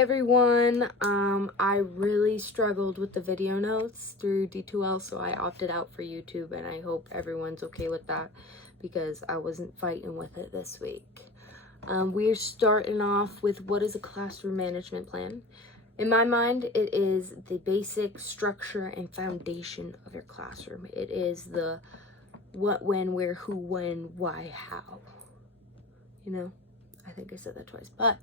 Everyone, I really struggled with the video notes through D2L, so I opted out for YouTube, and I hope everyone's okay with that because I wasn't fighting with it this week. We're starting off with what is a classroom management plan. In my mind, it is the basic structure and foundation of your classroom. It is the what, when, where, who, when, why, how. You know, I think I said that twice, but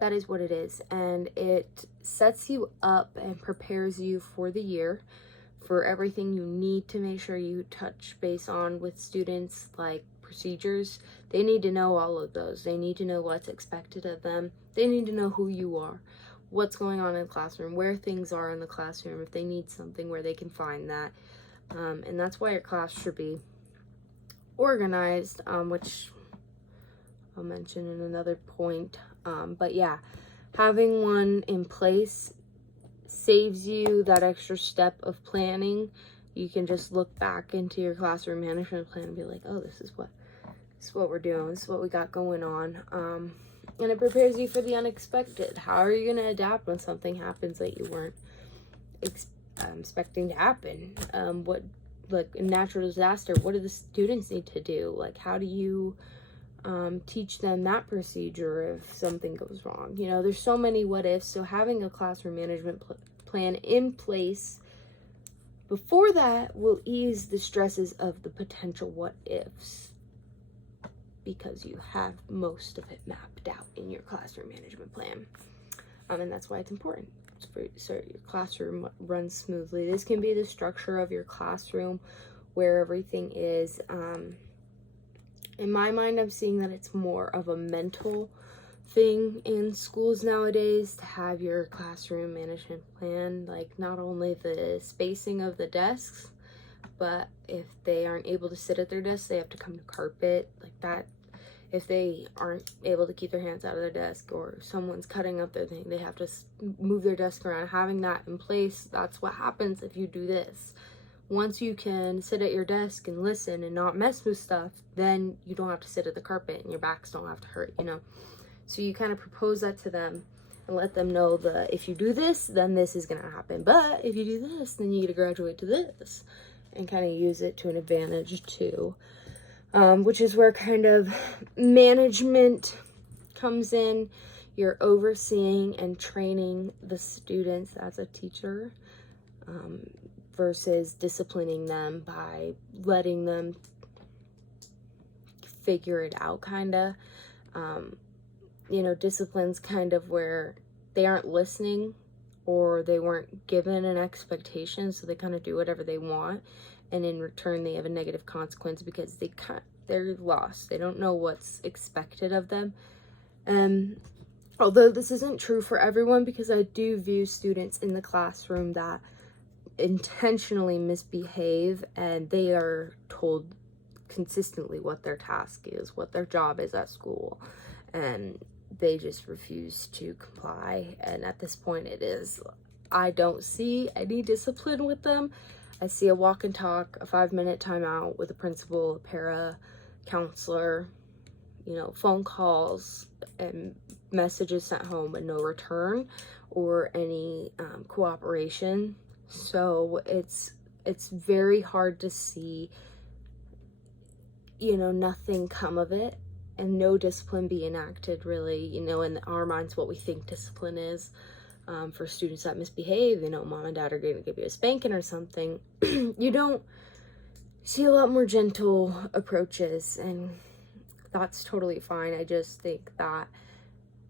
that is what it is, and it sets you up and prepares you for the year, for everything you need to make sure you touch base on with students, like procedures. They need to know all of those. They need to know what's expected of them. They need to know who you are, what's going on in the classroom, where things are in the classroom, if they need something, where they can find that. And that's why your class should be organized, which I'll mention in another point. But yeah, having one in place saves you that extra step of planning. You can just look back into your classroom management plan and be like, oh, this is what we're doing. This is what we got going on. And it prepares you for the unexpected. How are you going to adapt when something happens that you weren't expecting to happen? What, like a natural disaster, what do the students need to do? Like, how do you teach them that procedure if something goes wrong? You know, there's so many what ifs. So having a classroom management plan in place before that will ease the stresses of the potential what ifs, because you have most of it mapped out in your classroom management plan. And that's why it's important so your classroom runs smoothly. This can be the structure of your classroom, where everything is. In my mind, I'm seeing that it's more of a mental thing in schools nowadays to have your classroom management plan, like not only the spacing of the desks, but if they aren't able to sit at their desks, they have to come to carpet, like that. If they aren't able to keep their hands out of their desk, or someone's cutting up their thing, they have to move their desk around. Having that in place, that's what happens if you do this. Once you can sit at your desk and listen and not mess with stuff, then you don't have to sit at the carpet and your backs don't have to hurt, you know? So you kind of propose that to them and let them know that if you do this, then this is going to happen. But if you do this, then you get to graduate to this, and kind of use it to an advantage too. Which is where kind of management comes in. You're overseeing and training the students as a teacher, versus disciplining them by letting them figure it out, kind of. You know, discipline's kind of where they aren't listening, or they weren't given an expectation, so they kind of do whatever they want, and in return they have a negative consequence because they're lost. They don't know what's expected of them. Although this isn't true for everyone, because I do view students in the classroom that intentionally misbehave, and they are told consistently what their task is, what their job is at school, and they just refuse to comply. And at this point, I don't see any discipline with them. I see a walk and talk, a 5-minute timeout with a principal, a para counselor, you know, phone calls and messages sent home and no return or any cooperation. So it's very hard to see, you know, nothing come of it and no discipline be enacted, really. You know, in our minds, what we think discipline is, for students that misbehave, you know, mom and dad are going to give you a spanking or something. You don't see a lot more gentle approaches, and that's totally fine. I just think that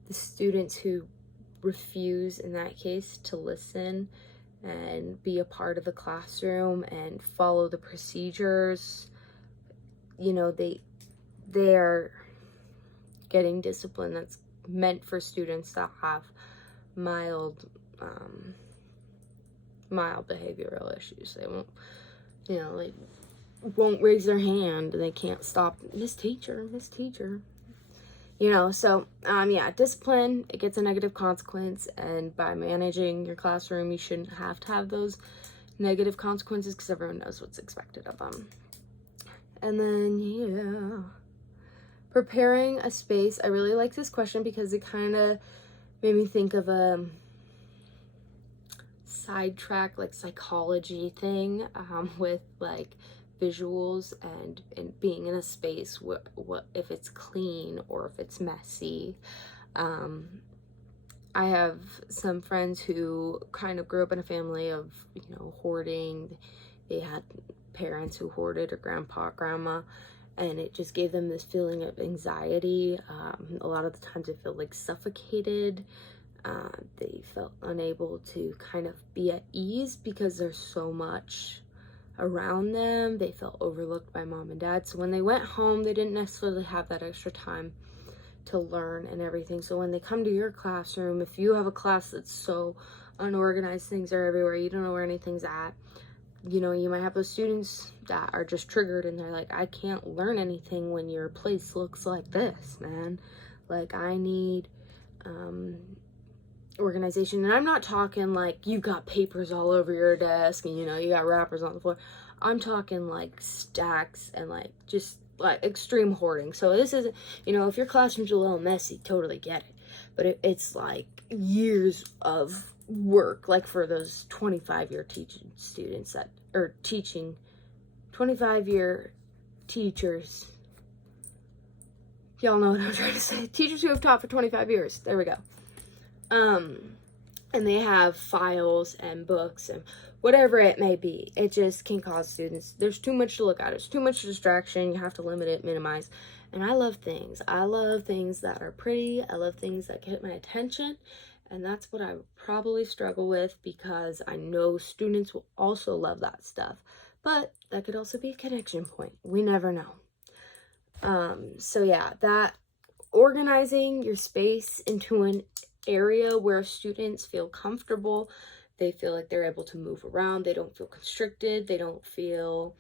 the students who refuse, in that case, to listen and be a part of the classroom and follow the procedures, you know, they are getting discipline that's meant for students that have mild behavioral issues. They won't, you know, like won't raise their hand, and they can't stop, Miss Teacher, you know. So yeah, discipline, it gets a negative consequence, and by managing your classroom, you shouldn't have to have those negative consequences because everyone knows what's expected of them. And then, yeah, preparing a space. I really like this question because it kind of made me think of a sidetrack, like, psychology thing, with, like, visuals and being in a space, what if it's clean or if it's messy. I have some friends who kind of grew up in a family of, hoarding. They had parents who hoarded, or grandpa, grandma, and it just gave them this feeling of anxiety. A lot of the times they felt like suffocated. They felt unable to kind of be at ease because there's so much around them. They felt overlooked by mom and dad. So when they went home, they didn't necessarily have that extra time to learn and everything. So when they come to your classroom, if you have a class that's so unorganized, things are everywhere, you don't know where anything's at, you might have those students that are just triggered and they're like, I can't learn anything when your place looks like this, man. Like, I need organization. And I'm not talking like you got papers all over your desk and you got wrappers on the floor. I'm talking like stacks and like just like extreme hoarding. So this is, if your classroom's a little messy, totally get it. But it's like years of work, like for those 25-year teaching students that are teaching, 25-year teachers. Y'all know what I'm trying to say. Teachers who have taught for 25 years. There we go. And they have files and books and whatever it may be. It just can cause students, there's too much to look at. There's too much distraction. You have to limit it, minimize. And I love things. I love things that are pretty. I love things that get my attention. And that's what I probably struggle with, because I know students will also love that stuff. But that could also be a connection point. We never know. So yeah, that organizing your space into an area where students feel comfortable, they feel like they're able to move around, they don't feel constricted, they don't feel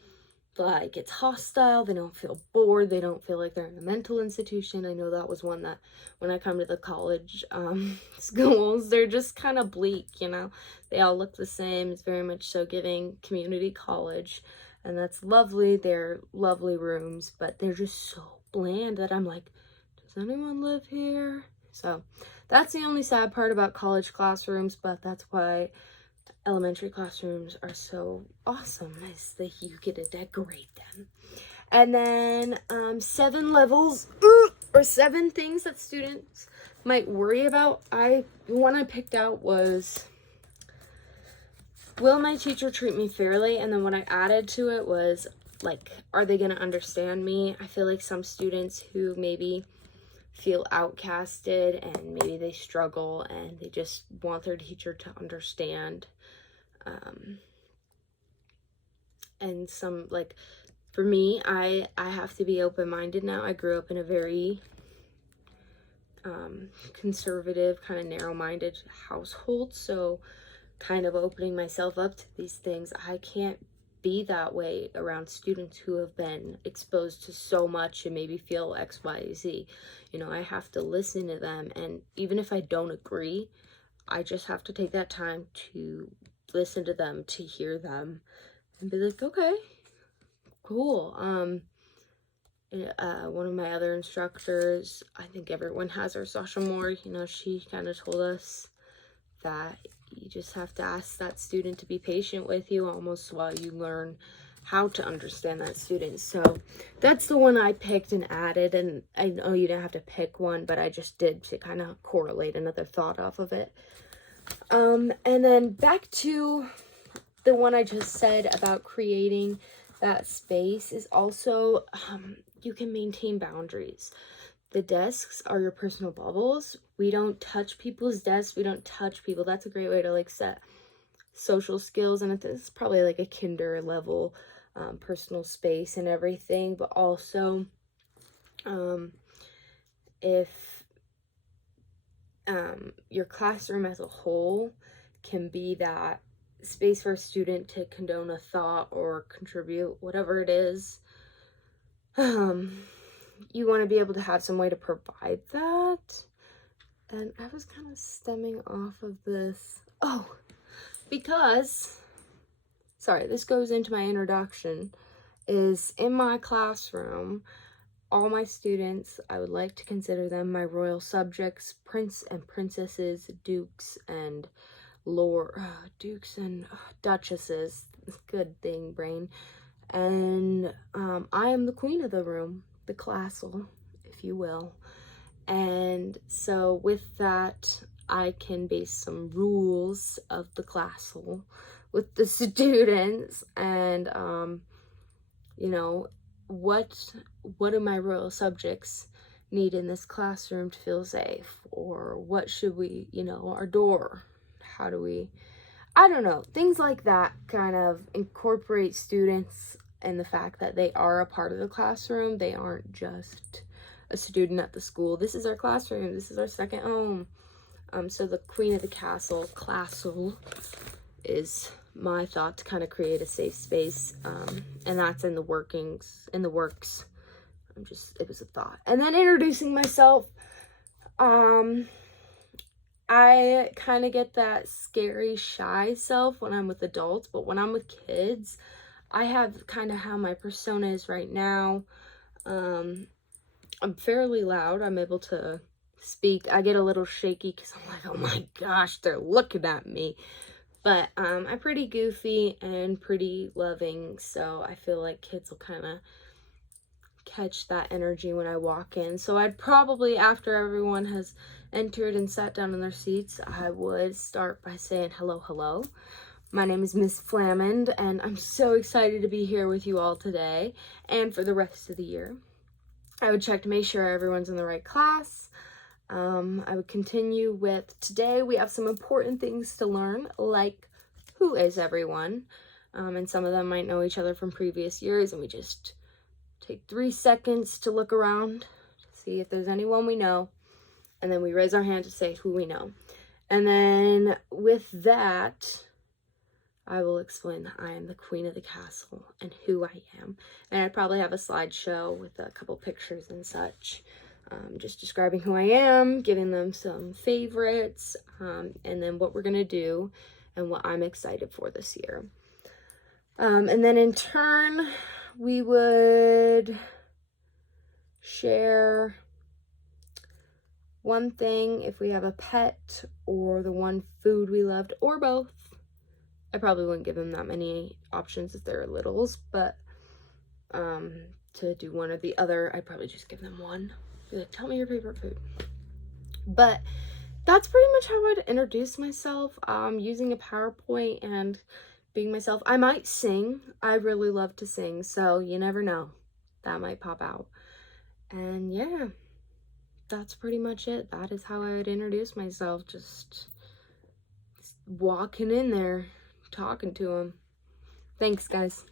like it's hostile, they don't feel bored, they don't feel like they're in a mental institution. I know that was one that when I come to the college schools, they're just kind of bleak, they all look the same. It's very much so giving community college, and that's lovely. They're lovely rooms, but they're just so bland that I'm like, does anyone live here? So that's the only sad part about college classrooms, but that's why elementary classrooms are so awesome, is that you get to decorate them. And then 7 levels or 7 things that students might worry about. The one I picked out was, will my teacher treat me fairly? And then what I added to it was, like, are they going to understand me? I feel like some students who maybe feel outcasted and maybe they struggle and they just want their teacher to understand. And some, like, for me, I have to be open-minded now. I grew up in a very conservative, kind of narrow-minded household, so kind of opening myself up to these things, I can't be that way around students who have been exposed to so much and maybe feel X, Y, Z. I have to listen to them, and even if I don't agree, I just have to take that time to listen to them, to hear them, and be like, okay, cool. One of my other instructors, I think everyone has her sophomore, she kind of told us that you just have to ask that student to be patient with you almost while you learn how to understand that student. So that's the one I picked and added, and I know you didn't have to pick one, but I just did to kind of correlate another thought off of it. And then back to the one I just said about creating that space is also, you can maintain boundaries. The desks are your personal bubbles. We don't touch people's desks. We don't touch people. That's a great way to like set social skills. And it's probably like a kinder level personal space and everything. But also, if your classroom as a whole can be that space for a student to condone a thought or contribute, whatever it is, you want to be able to have some way to provide that. And I was kind of stemming off of this. Oh, because, sorry, this goes into my introduction, is in my classroom, all my students, I would like to consider them my royal subjects, prince and princesses, dukes and duchesses. Good thing, brain. And I am the queen of the room, the classel, if you will. And so with that, I can base some rules of the classel with the students, and you know, what do my royal subjects need in this classroom to feel safe, or what should we, our door, how do we, I don't know, things like that kind of incorporate students and the fact that they are a part of the classroom. They aren't just a student at the school. This is our classroom. This is our second home. So the queen of the classel is my thought to kind of create a safe space. And that's in the works. It was a thought. And then introducing myself. I kind of get that scary, shy self when I'm with adults, but when I'm with kids, I have kind of how my persona is right now. I'm fairly loud. I'm able to speak. I get a little shaky because I'm like, oh my gosh, they're looking at me. But I'm pretty goofy and pretty loving, so I feel like kids will kind of catch that energy when I walk in. So I'd probably, after everyone has entered and sat down in their seats, I would start by saying hello. My name is Miss Flamond, and I'm so excited to be here with you all today and for the rest of the year. I would check to make sure everyone's in the right class. I would continue with, today we have some important things to learn, like who is everyone? And some of them might know each other from previous years, and we just take 3 seconds to look around, to see if there's anyone we know, and then we raise our hand to say who we know. And then with that, I will explain that I am the queen of the castle and who I am. And I probably have a slideshow with a couple pictures and such, just describing who I am, giving them some favorites, and then what we're going to do and what I'm excited for this year. And then in turn, we would share one thing if we have a pet, or the one food we loved, or both. I probably wouldn't give them that many options if they're littles, but to do one or the other, I'd probably just give them one. Be like, tell me your favorite food. But that's pretty much how I'd introduce myself, using a PowerPoint and being myself. I might sing. I really love to sing, so you never know. That might pop out. And yeah, that's pretty much it. That is how I would introduce myself. Just walking in there, talking to them. Thanks, guys.